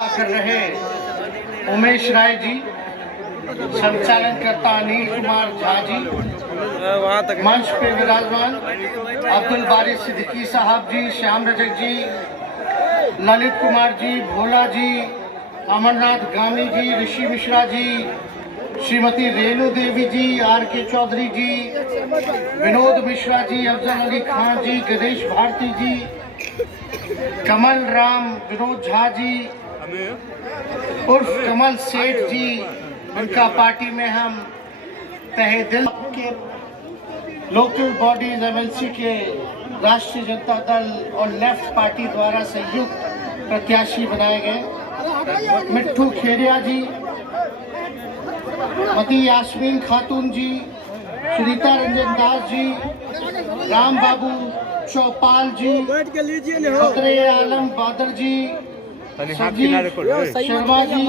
कर रहे उमेश राय जी, संचालनकर्ता अनिल कुमार झा जी, मंच पे विराजमान अब्दुल बारी सिद्दीकी साहब जी, श्याम रजक जी, ललित कुमार जी, भोला जी, अमरनाथ गामी जी, ऋषि मिश्रा जी, श्रीमती रेणु देवी जी, आर के चौधरी जी, विनोद मिश्रा जी, अफजल अली खान जी, गणेश भारती जी, कमल राम विनोद झा जी उर्फ कमल सेठ जी, उनका पार्टी में हम तहे दिल के लोकल बॉडीज एमएलसी के राष्ट्रीय जनता दल और लेफ्ट पार्टी द्वारा संयुक्त प्रत्याशी बनाए गए मिट्ठू खेरिया जी, मती यास्मीन खातून जी, सुनीता रंजन दास जी, राम बाबू चौपाल जी, फखरे आलम बादर जी, शर्मा जी,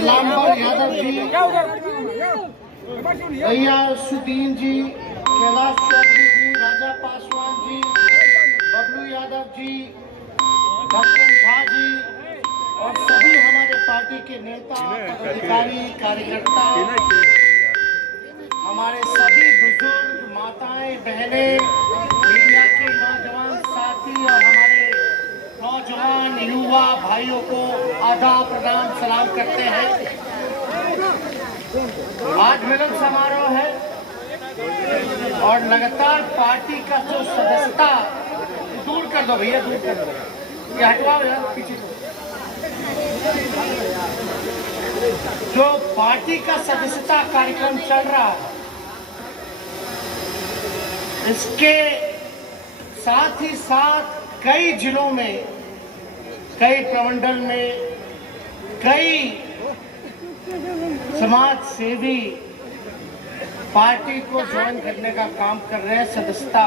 लामबर यादव जी, गयासुद्दीन जी, कैलाश चौधरी जी, राजा पासवान जी, बबलू यादव जी, डॉक्टर झा जी और सभी हमारे पार्टी के नेता, पदाधिकारी, कार्यकर्ता, हमारे सभी बुजुर्ग, माताएं, बहनें, मीडिया के नौजवान साथी और हमारे नौजवान युवा भाइयों को आदाब प्रणाम सलाम करते हैं। आज मिलन समारोह है और लगातार पार्टी का जो सदस्यता, दूर कर दो भैया, दूर कर दो, ये हटवाओ यार पीछे। जो पार्टी का सदस्यता कार्यक्रम चल रहा है, इसके साथ ही साथ कई जिलों में, कई प्रमंडल में, कई समाज सेवी पार्टी को ज्वाइन करने का काम कर रहे हैं, सदस्यता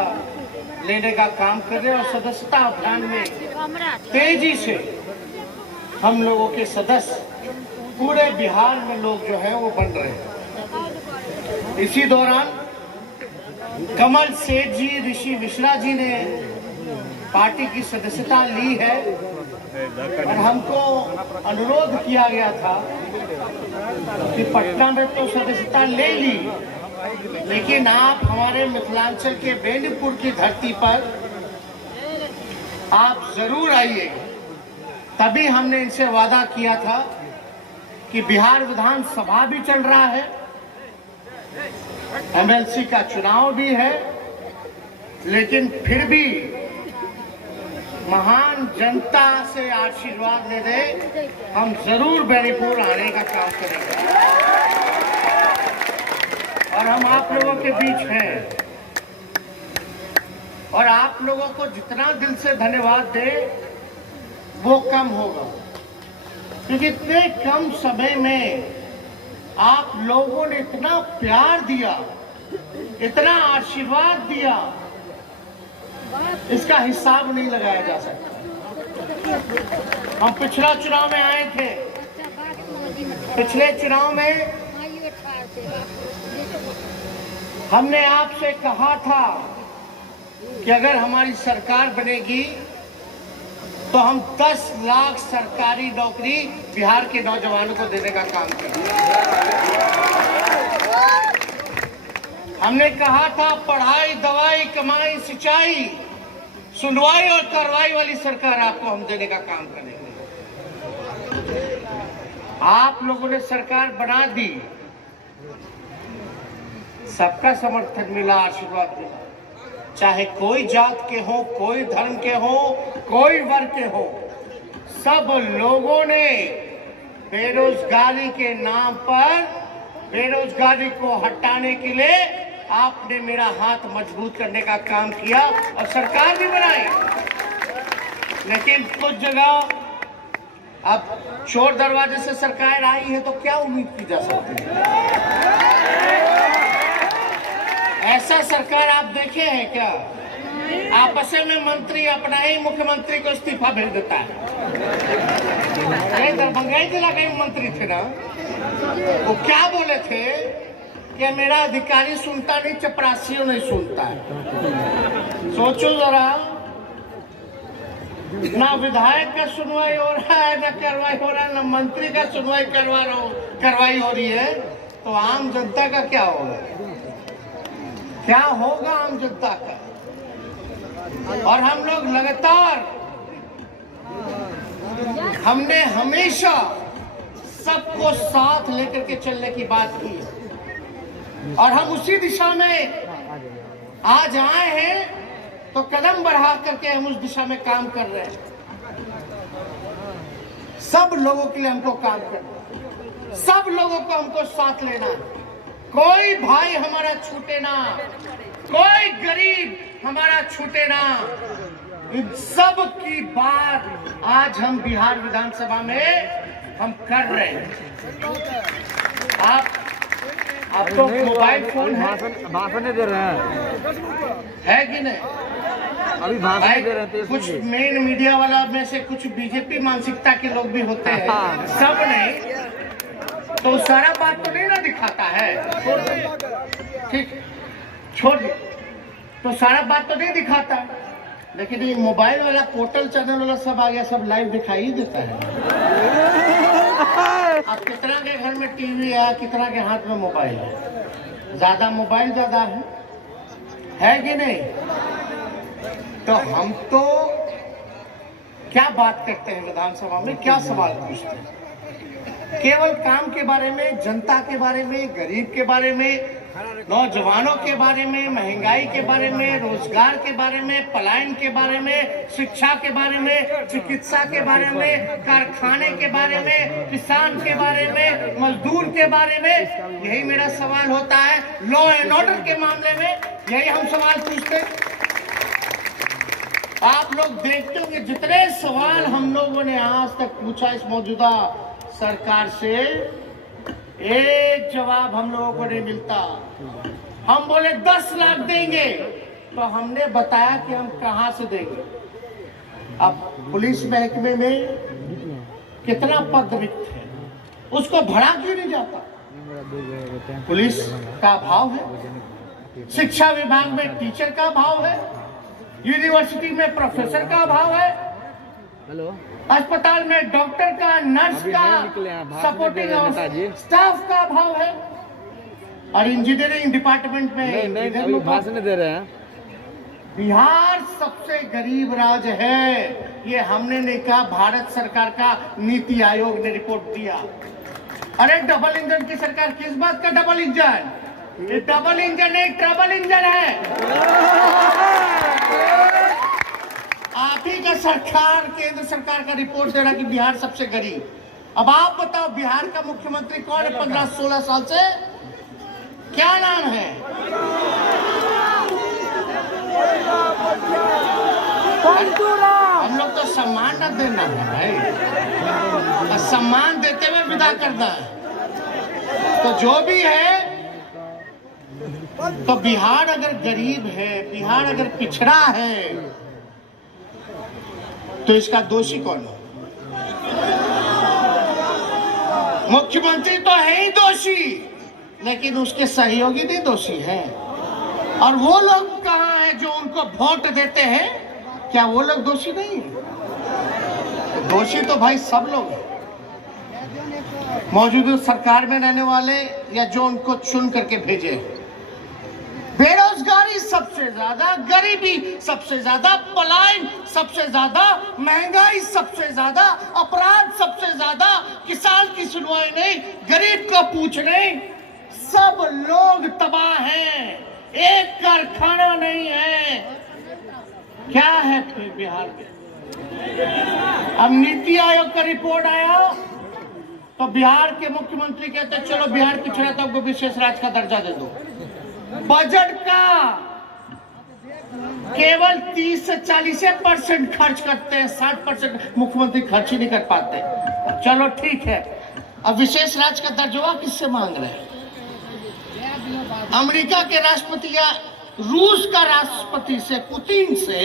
लेने का काम कर रहे हैं और सदस्यता अभियान में तेजी से हम लोगों के सदस्य पूरे बिहार में लोग जो है वो बन रहे हैं। इसी दौरान कमल सेठ जी, ऋषि मिश्रा जी ने पार्टी की सदस्यता ली है और हमको अनुरोध किया गया था कि पटना में तो सदस्यता ले ली, लेकिन आप हमारे मिथिलांचल के बेनीपुर की धरती पर आप जरूर आइएगा। तभी हमने इनसे वादा किया था कि बिहार विधानसभा भी चल रहा है, एमएलसी का चुनाव भी है, लेकिन फिर भी महान जनता से आशीर्वाद ले दे, हम जरूर बेनीपुर आने का काम करेंगे और हम आप लोगों के बीच हैं और आप लोगों को जितना दिल से धन्यवाद दे वो कम होगा, क्योंकि इतने कम समय में आप लोगों ने इतना प्यार दिया, इतना आशीर्वाद दिया, इसका हिसाब नहीं लगाया जा सकता। हम पिछला चुनाव में आए थे, पिछले चुनाव में हमने आपसे कहा था कि अगर हमारी सरकार बनेगी तो हम 10 लाख सरकारी नौकरी बिहार के नौजवानों को देने का काम करेंगे। हमने कहा था पढ़ाई, दवाई, कमाई, सिंचाई, सुनवाई और कार्रवाई वाली सरकार आपको हम देने का काम करेंगे। आप लोगों ने सरकार बना दी, सबका समर्थन मिला, आशीर्वाद मिला, चाहे कोई जात के हो, कोई धर्म के हो, कोई वर्ग के हो, सब लोगों ने बेरोजगारी के नाम पर बेरोजगारी को हटाने के लिए आपने मेरा हाथ मजबूत करने का काम किया और सरकार भी बनाई। लेकिन कुछ जगह अब चोर दरवाजे से सरकार आई है तो क्या उम्मीद की जा सकती है? ऐसा सरकार आप देखे हैं क्या? आपस में मंत्री अपना ही मुख्यमंत्री को इस्तीफा भेज देता है। दरभंगा जिला के मंत्री थे ना, वो क्या बोले थे कि मेरा अधिकारी सुनता नहीं, चपरासियों नहीं सुनता है। सोचो जरा, ना विधायक का सुनवाई हो रहा है, ना कार्रवाई हो रहा है, ना मंत्री का सुनवाई करवाई हो रही है, तो आम जनता का क्या होगा? क्या होगा आम जनता का? और हम लोग लगातार, हमने हमेशा सबको साथ लेकर के चलने की बात की है और हम उसी दिशा में आज आए हैं, तो कदम बढ़ा करके हम उस दिशा में काम कर रहे हैं। सब लोगों के लिए हमको काम करना है, सब लोगों को हमको साथ लेना है। कोई भाई हमारा छूटे ना, कोई गरीब हमारा छूटे ना। इन सब की बात आज हम बिहार विधानसभा में हम कर रहे हैं। आप तो मोबाइल फोन है, भाषण दे रहे हैं है कि नहीं? अभी भाषण दे रहे थे। कुछ मेन मीडिया वाला में से कुछ बीजेपी मानसिकता के लोग भी होते हैं, सब नहीं, तो सारा बात तो नहीं ना दिखाता है। ठीक, छोड़ दो, तो सारा बात तो नहीं दिखाता, लेकिन ये मोबाइल वाला पोर्टल चैनल वाला सब आ गया, सब लाइव दिखाई ही देता है। अब कितना के घर में टीवी है, कितना के हाथ में मोबाइल है, ज्यादा मोबाइल ज्यादा है कि नहीं? तो हम तो क्या बात करते हैं विधानसभा में, क्या सवाल पूछते हैं? केवल काम के बारे में, जनता के बारे में, गरीब के बारे में, नौजवानों के बारे में, महंगाई के बारे में, रोजगार के बारे में, पलायन के बारे में, शिक्षा के बारे में, चिकित्सा के बारे में, कारखाने के बारे में, किसान के बारे में, मजदूर के बारे में, यही मेरा सवाल होता है। लॉ एंड ऑर्डर के मामले में यही हम सवाल पूछते हैं। आप लोग देखते होंगे जितने सवाल हम लोगों ने आज तक पूछा इस मौजूदा सरकार से, एक जवाब हम लोगों को नहीं मिलता। हम बोले 10 लाख देंगे, तो हमने बताया कि हम कहां से देंगे। अब पुलिस महकमे में कितना पद रिक्त है, उसको भरा क्यों नहीं जाता? पुलिस का अभाव है, शिक्षा विभाग में टीचर का अभाव है, यूनिवर्सिटी में प्रोफेसर का अभाव है, अस्पताल में डॉक्टर का, नर्स का, सपोर्टिंग स्टाफ का अभाव है, और इंजीनियरिंग डिपार्टमेंट में भाषण दे रहे हैं। बिहार सबसे गरीब राज्य है, ये हमने नहीं कहा, भारत सरकार का नीति आयोग ने रिपोर्ट दिया। अरे डबल इंजन की सरकार, किस बात का डबल इंजन? ये डबल इंजन नहीं, ट्रबल इंजन है। आप ही का सरकार, केंद्र सरकार का रिपोर्ट दे रहा कि बिहार सबसे गरीब। अब आप बताओ बिहार का मुख्यमंत्री कौन है 15-16 साल से? क्या नाम है? हम लोग तो सम्मान न देना है भाई, सम्मान देते हुए विदा करना है। तो जो भी है, तो बिहार अगर गरीब है, बिहार अगर पिछड़ा है, तो इसका दोषी कौन है? मुख्यमंत्री तो है ही दोषी, लेकिन उसके सहयोगी भी दोषी हैं। और वो लोग कहाँ हैं जो उनको वोट देते हैं? क्या वो लोग दोषी नहीं है? तो दोषी तो भाई सब लोग हैं, मौजूदा सरकार में रहने वाले या जो उनको चुन करके भेजे। बेरोजगारी सबसे ज्यादा, गरीबी सबसे ज्यादा, पलायन सबसे ज्यादा, महंगाई सबसे ज्यादा, अपराध सबसे ज्यादा, किसान की सुनवाई नहीं, गरीब को पूछ नहीं, सब लोग तबाह हैं, एक कारखाना नहीं है। क्या है फिर बिहार में? अब नीति आयोग का रिपोर्ट आया तो बिहार के मुख्यमंत्री कहते चलो बिहार पिछड़ा तो आपको विशेष राज्य का दर्जा दे दो। बजट का केवल 30 से 40% खर्च करते हैं, 60% मुख्यमंत्री खर्च ही नहीं कर पाते। चलो ठीक है, अब विशेष राज्य का दर्जा किससे मांग रहे हैं? अमेरिका के राष्ट्रपति या रूस का राष्ट्रपति से, पुतिन से।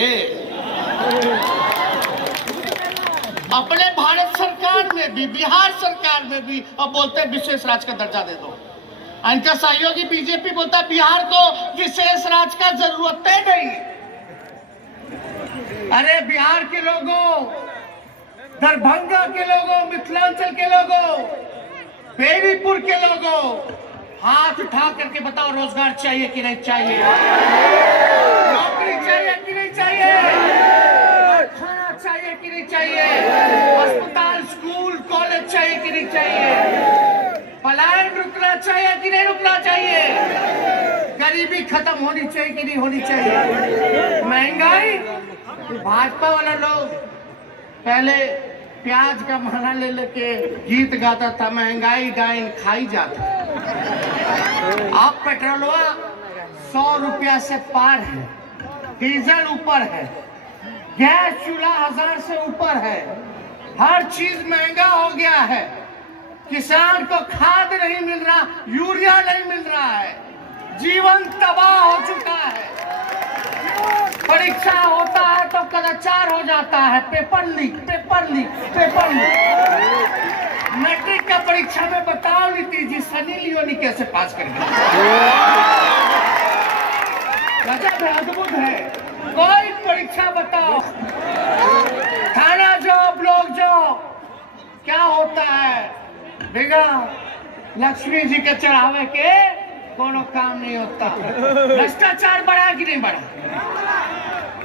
अपने भारत सरकार में भी, बिहार सरकार में भी अब बोलते हैं विशेष राज्य का दर्जा दे दो। इनका सहयोगी बीजेपी बोलता है बिहार को विशेष राज्य का जरूरत नहीं। अरे बिहार के लोगों, दरभंगा के लोगों, मिथिलांचल के लोगों, बेनीपुर के लोगों, हाथ उठा करके बताओ, रोजगार चाहिए कि नहीं चाहिए? नौकरी चाहिए कि नहीं चाहिए? खाना चाहिए कि नहीं चाहिए? अस्पताल, स्कूल, कॉलेज चाहिए कि नहीं चाहिए? पलायन रुकना चाहिए कि नहीं रुकना चाहिए? गरीबी खत्म होनी चाहिए कि नहीं होनी चाहिए? महंगाई, भाजपा वाला लोग पहले प्याज का माला ले लेके गीत गाता था, महंगाई गायन खाई जाता। अब पेट्रोलवा 100 रुपया से पार है, डीजल ऊपर है, गैस चूल्हा 1000 से ऊपर है, हर चीज महंगा हो गया है। किसान को खाद नहीं मिल रहा, यूरिया नहीं मिल रहा है, जीवन तबाह हो चुका है। परीक्षा होता है तो कदाचार हो जाता है, paper leak, paper leak, paper leak. Matric का परीक्षा में बताओ नीतीश जी, सनी लियोनी कैसे पास कर गए? गजब है, अद्भुत है। कोई परीक्षा बताओ, थाना जाओ, ब्लॉक जाओ, क्या होता है? बेगा लक्ष्मी जी के चढ़ावे के कोनो काम नहीं होता। भ्रष्टाचार बढ़ा कि नहीं बढ़ा?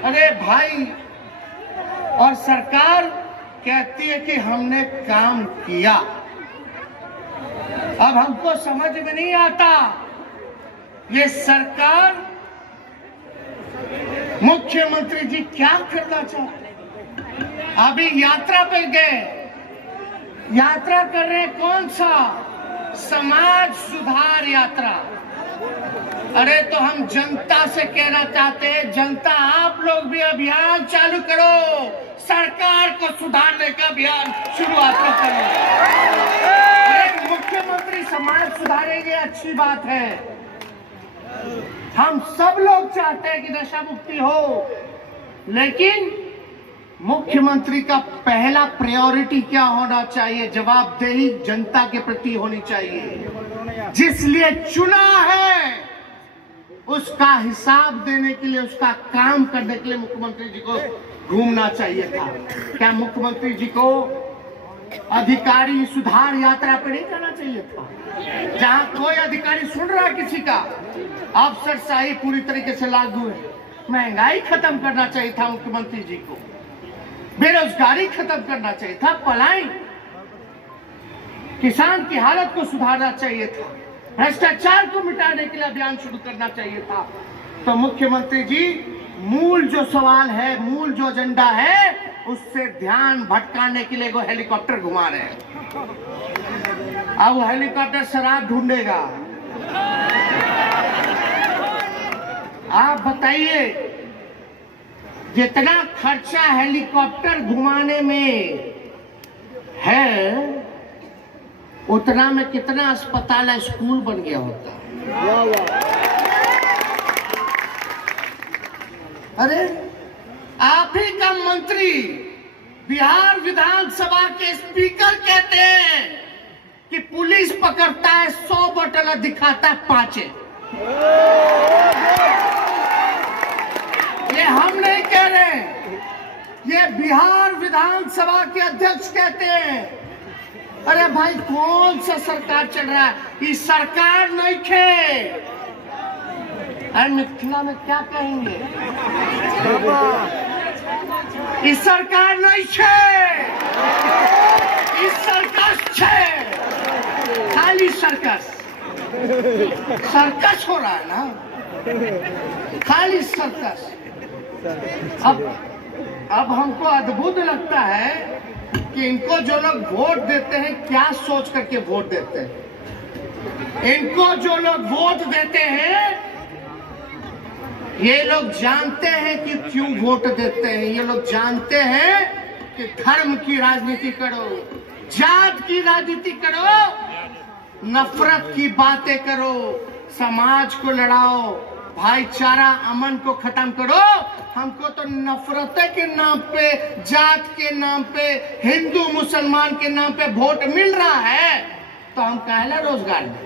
अरे भाई, और सरकार कहती है कि हमने काम किया। अब हमको समझ में नहीं आता, ये सरकार, मुख्यमंत्री जी क्या करना चाहते? अभी यात्रा पे गए, यात्रा कर रहे हैं, कौन सा? समाज सुधार यात्रा। अरे तो हम जनता से कहना चाहते हैं, जनता आप लोग भी अभियान चालू करो, सरकार को सुधारने का अभियान शुरुआत करो। अरे मुख्यमंत्री समाज सुधारेंगे, अच्छी बात है, हम सब लोग चाहते हैं कि नशा मुक्ति हो, लेकिन मुख्यमंत्री का पहला प्रायोरिटी क्या होना चाहिए? जवाबदेही जनता के प्रति होनी चाहिए। जिस लिए चुना है उसका हिसाब देने के लिए, उसका काम करने के लिए मुख्यमंत्री जी को घूमना चाहिए था। क्या मुख्यमंत्री जी को अधिकारी सुधार यात्रा पे नहीं जाना चाहिए था? जहां कोई अधिकारी सुन रहा है किसी का, अफसरशाही पूरी तरीके से लागू है। महंगाई खत्म करना चाहिए था मुख्यमंत्री जी को, बेरोजगारी खत्म करना चाहिए था, पलायन, किसान की हालत को सुधारना चाहिए था, भ्रष्टाचार को मिटाने के लिए अभियान शुरू करना चाहिए था। तो मुख्यमंत्री जी मूल जो सवाल है, मूल जो एजेंडा है, उससे ध्यान भटकाने के लिए वो हेलीकॉप्टर घुमा रहे हैं। अब वो हेलीकॉप्टर शराब ढूंढेगा। आप बताइए, जितना खर्चा हेलीकॉप्टर घुमाने में है, उतना में कितना अस्पताल या स्कूल बन गया होता। अरे आप ही का मंत्री बिहार विधानसभा के स्पीकर कहते हैं कि पुलिस पकड़ता है 100 बोतल, दिखाता है 5। ये हम नहीं कह रहे, ये बिहार विधानसभा के अध्यक्ष कहते हैं। अरे भाई, कौन सा सरकार चल रहा है? ये सरकार नहीं खे। अरे मिथिला में क्या कहेंगे? इस सरकार नहीं छे, इस सर्कस छे, खाली सर्कस। सर्कस हो रहा है ना, खाली सर्कस। अब हमको अद्भुत लगता है कि इनको जो लोग वोट देते हैं, क्या सोच करके वोट देते हैं। इनको जो लोग वोट देते हैं, ये लोग जानते हैं कि क्यों वोट देते हैं। ये लोग जानते हैं कि धर्म की राजनीति करो, जात की राजनीति करो, नफरत की बातें करो, समाज को लड़ाओ, भाईचारा अमन को खत्म करो। हमको तो नफरत के नाम पे, जात के नाम पे, हिंदू मुसलमान के नाम पे वोट मिल रहा है, तो हम कहला रोजगार दें।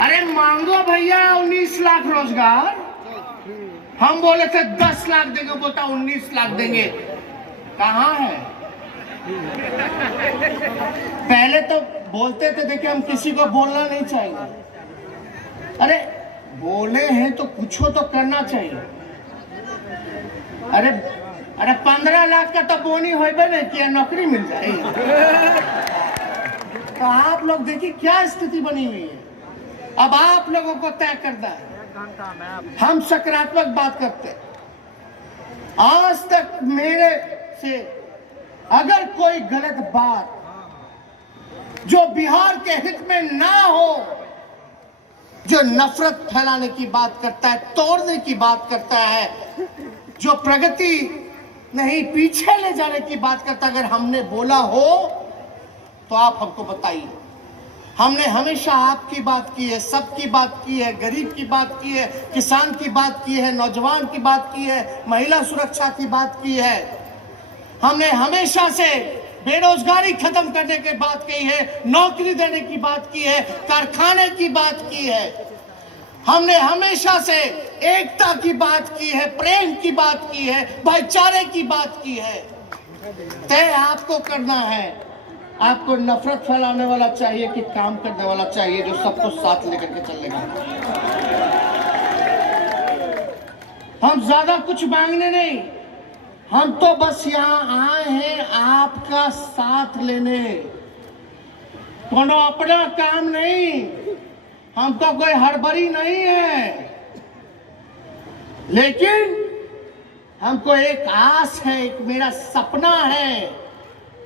अरे मांगो भैया 19 लाख रोजगार, हम बोले थे 10 लाख देंगे, बोलता 19 लाख देंगे। कहाँ है? पहले तो बोलते थे, देखिए हम किसी को बोलना नहीं चाहिए। अरे बोले हैं तो कुछ तो करना चाहिए। अरे 15 लाख का तो बोनी होइबे नहीं किया, नौकरी मिल जाए। तो आप लोग देखिए क्या स्थिति बनी हुई है। अब आप लोगों को तय करना है। हम सकारात्मक बात करते हैं। आज तक मेरे से अगर कोई गलत बात जो बिहार के हित में ना हो, जो नफरत फैलाने की बात करता है, तोड़ने की बात करता है, जो प्रगति नहीं पीछे ले जाने की बात करता, अगर हमने बोला हो तो आप हमको बताइए। हमने हमेशा आपकी बात की है, सबकी बात की है, गरीब की बात की है, किसान की बात की है, नौजवान की बात की है, महिला सुरक्षा की बात की है। हमने हमेशा से बेरोजगारी खत्म करने की बात की है, नौकरी देने की बात की है, कारखाने की बात की है। हमने हमेशा से एकता की बात की है, प्रेम की बात की है, भाईचारे की बात की है। तय आपको करना है। आपको नफरत फैलाने वाला चाहिए कि काम करने वाला चाहिए, जो सबको साथ लेकर के चलेगा। हम ज्यादा कुछ मांगने नहीं, हम तो बस यहाँ आए हैं आपका साथ लेने। कोनो अपना काम नहीं, हमको कोई हड़बड़ी नहीं है, लेकिन हमको एक आस है, एक मेरा सपना है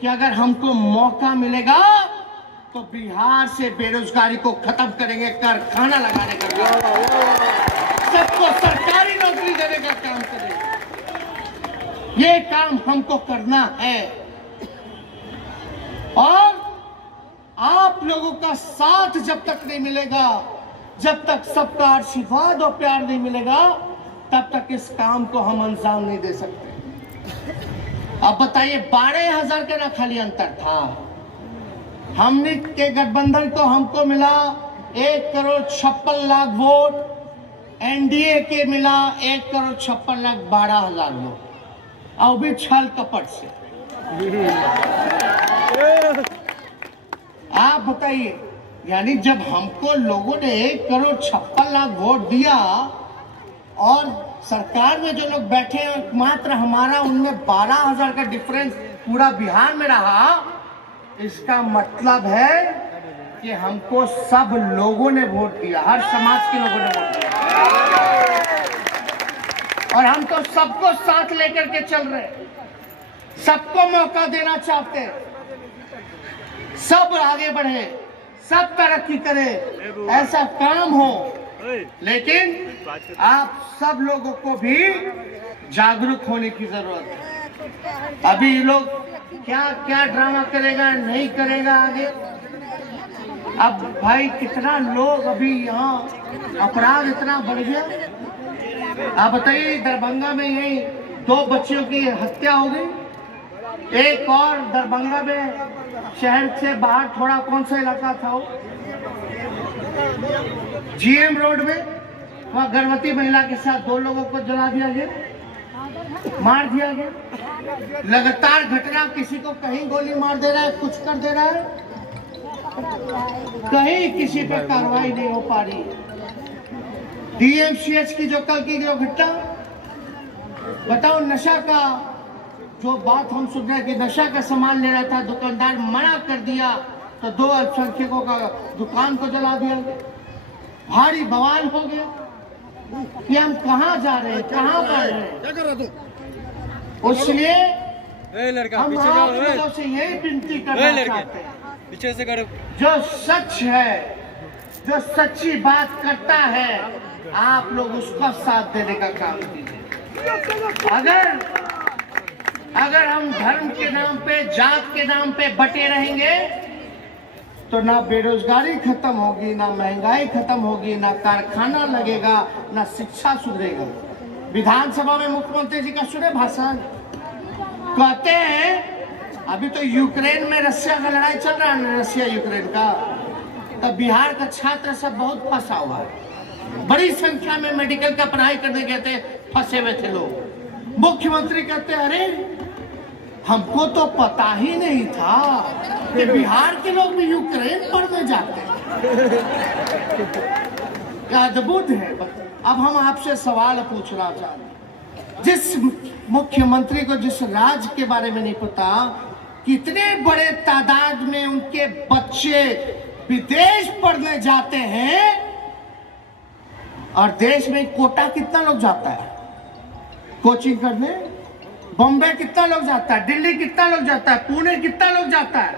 कि अगर हमको मौका मिलेगा तो बिहार से बेरोजगारी को खत्म करेंगे, कारखाना लगाने का, सबको सरकारी नौकरी देने का काम करेंगे। ये काम हमको करना है और आप लोगों का साथ जब तक नहीं मिलेगा, जब तक सबका आशीर्वाद और प्यार नहीं मिलेगा, तब तक इस काम को हम अंजाम नहीं दे सकते। अब बताइए, 12,000 का ना खाली अंतर था। हमने के गठबंधन को हमको मिला 1,56,00,000 वोट, एनडीए के मिला 1,56,12,000 वोट, और भी छल कपट से। आप बताइए, यानी जब हमको लोगों ने 1,56,00,000 वोट दिया और सरकार में जो लोग बैठे हैं मात्र हमारा उनमें 12,000 का डिफरेंस पूरा बिहार में रहा, इसका मतलब है कि हमको सब लोगों ने वोट दिया, हर समाज के लोगों ने वोट दिया, और हम तो सबको साथ लेकर के चल रहे हैं, सबको मौका देना चाहते हैं, सब आगे बढ़े, सब तरक्की करे, ऐसा काम हो। लेकिन आप सब लोगों को भी जागरूक होने की जरूरत है। अभी लोग क्या क्या ड्रामा करेगा नहीं करेगा आगे। अब भाई कितना लोग अभी यहाँ अपराध इतना बढ़ गया। आप बताइए, दरभंगा में यही 2 बच्चियों की हत्या हो गई, एक और दरभंगा में शहर से बाहर थोड़ा कौन सा इलाका था वो, जीएम रोड में, वहाँ गर्भवती महिला के साथ 2 लोगों को जला दिया गया, मार दिया गया। लगातार घटना, किसी को कहीं गोली मार दे रहा है, कुछ कर दे रहा है, कहीं किसी पर कार्रवाई नहीं हो पा रही। डीएमसीएच की जो कल की जो घटना, बताओ, नशा का जो बात हम सुन रहे हैं कि नशा का सामान ले रहा था, दुकानदार मना कर दिया तो 2 अल्पसंख्यकों का दुकान को जला दिया। भारी बवाल हो गया कि हम कहाँ जा रहे हैं, कहाँ बढ़ रहे हैं। इसलिए हम आप लोगों से यही विनती करना चाहते हैं, पीछे से करो, जो सच है, जो सच्ची बात करता है, आप लोग उसका साथ देने का काम कीजिए। अगर हम धर्म के नाम पे, जात के नाम पे बटे रहेंगे तो ना बेरोजगारी खत्म होगी, ना महंगाई खत्म होगी, ना कारखाना लगेगा, ना शिक्षा सुधरेगा। विधानसभा में मुख्यमंत्री जी का सुने भाषण, कहते हैं अभी तो यूक्रेन में रशिया का लड़ाई चल रहा है, रशिया यूक्रेन का, तो बिहार का छात्र सब बहुत फंसा हुआ है। बड़ी संख्या में मेडिकल का पढ़ाई करने गए थे, फंसे हुए थे लोग। मुख्यमंत्री कहते अरे हमको तो पता ही नहीं था कि बिहार के लोग भी यूक्रेन पढ़ने जाते हैं। क्या अद्भुत है। अब हम आपसे सवाल पूछना चाहते हैं, जिस मुख्यमंत्री को जिस राज्य के बारे में नहीं पता, कितने बड़े तादाद में उनके बच्चे विदेश पढ़ने जाते हैं, और देश में कोटा कितना लोग जाता है कोचिंग करने, बॉम्बे कितना लोग जाता है, दिल्ली कितना लोग जाता है, पुणे कितना लोग जाता है।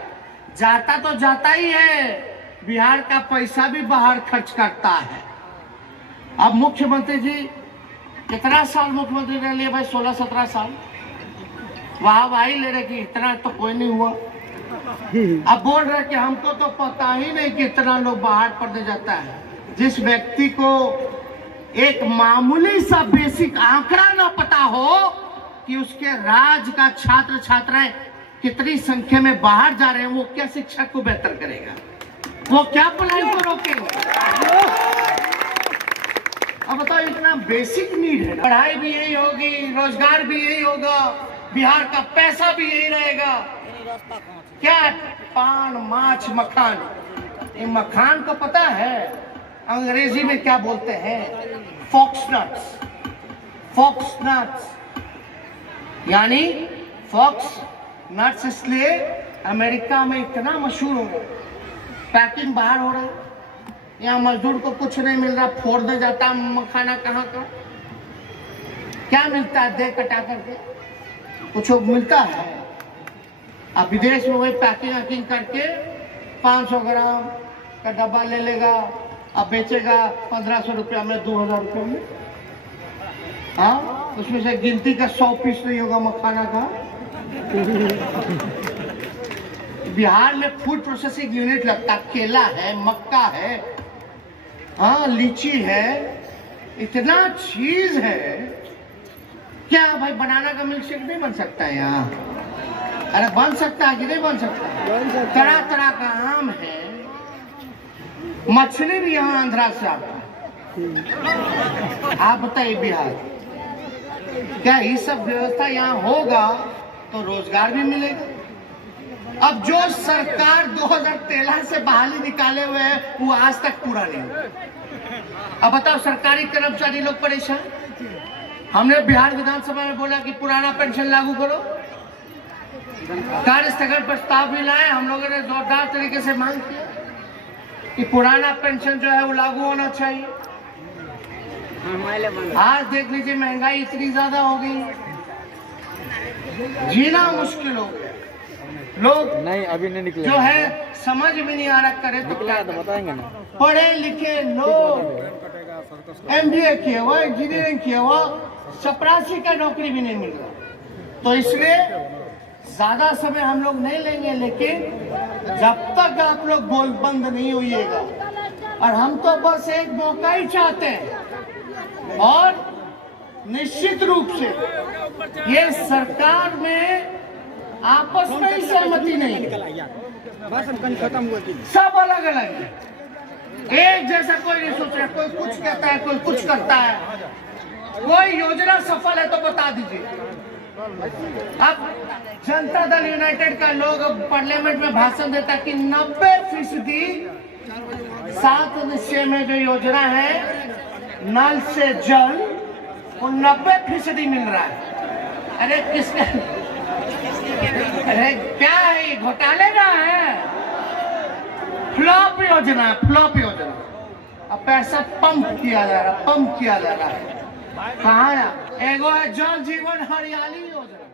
जाता तो जाता ही है, बिहार का पैसा भी बाहर खर्च करता है। अब मुख्यमंत्री जी कितना साल मुख्यमंत्री रह लिए भाई, 16-17 साल, वाही ले रहे कि इतना तो कोई नहीं हुआ। अब बोल रहे कि हमको तो पता ही नहीं कि इतना लोग बाहर पढ़ने जाता है। जिस व्यक्ति को एक मामूली सा बेसिक आंकड़ा ना पता हो कि उसके राज्य का छात्र छात्राएं कितनी संख्या में बाहर जा रहे हैं, वो क्या शिक्षा को बेहतर करेगा, वो क्या पढ़ाई को रोकेगा। अब बताओ, इतना बेसिक नीड है, पढ़ाई भी यही होगी, रोजगार भी यही होगा, बिहार का पैसा भी यही रहेगा। क्या पान माछ मखान, ये मखान को पता है अंग्रेजी में क्या बोलते हैं, फॉक्स नट्स। फॉक्स नट्स यानी फॉक्स नट्स इसलिए अमेरिका में इतना मशहूर हो गया, पैकिंग बाहर हो रहा है, यहाँ मजदूर को कुछ नहीं मिल रहा, फोड़ने जाता मखाना कहाँ का, क्या मिलता है दे कटा करके, कुछ मिलता है। अब विदेश में वही पैकिंग करके 500 ग्राम का डब्बा ले लेगा, अब बेचेगा 1500 रुपया में, 2000 रुपये में। हाँ, उसमें से गिनती का 100 पीस नहीं होगा मखाना का। बिहार में फूड प्रोसेसिंग यूनिट लगता, केला है, मक्का है, हाँ लीची है, इतना चीज है। क्या भाई बनाना का मिल्क शेक नहीं बन सकता है यहाँ? अरे बन सकता है कि नहीं बन सकता? तरह तरह का आम है, मछली भी यहाँ आंध्रा से आता है। आप बताइए बिहार, क्या ये सब व्यवस्था यहाँ होगा तो रोजगार भी मिलेगा। अब जो सरकार 2013 से बहाली निकाले हुए है वो आज तक पूरा नहीं हुआ। अब बताओ, सरकारी कर्मचारी लोग परेशान। हमने बिहार विधानसभा में बोला कि पुराना पेंशन लागू करो, कार्य स्थगन प्रस्ताव भी लाए, हम लोगों ने जोरदार तरीके से मांग किया कि पुराना पेंशन जो है वो लागू होना चाहिए। आज देख लीजिए, महंगाई इतनी ज्यादा हो गई, जीना मुश्किल हो गया। लोग नहीं अभी नहीं निकले, जो है समझ भी नहीं आ रहा करे तो क्या बताएंगे ना। पढ़े लिखे लोग MBA किया हुआ, इंजीनियरिंग किया हुआ, चपरासी का नौकरी भी नहीं मिल रहा। तो इसलिए ज्यादा समय हम लोग नहीं लेंगे, लेकिन जब तक आप लोग बोल बंद नहीं होइएगा, और हम तो बस एक मौका ही चाहते हैं, और निश्चित रूप से ये सरकार में आपस में ही सहमति नहीं, सब अलग अलग है, एक जैसा कोई नहीं सोच रहा। कोई कुछ कहता है, कोई कुछ करता है। कोई योजना सफल है तो बता दीजिए। अब जनता दल यूनाइटेड का लोग पार्लियामेंट में भाषण देता कि 90% 7 निश्चय में जो योजना है नल से जल, वो 90% मिल रहा है। अरे किसने, अरे क्या है, घोटाले का है, फ्लॉप योजना, फ्लॉप योजना। अब पैसा पंप किया जा रहा है, पंप किया जा रहा है। कहाँ है? एगो है जल जीवन हरियाली योजना।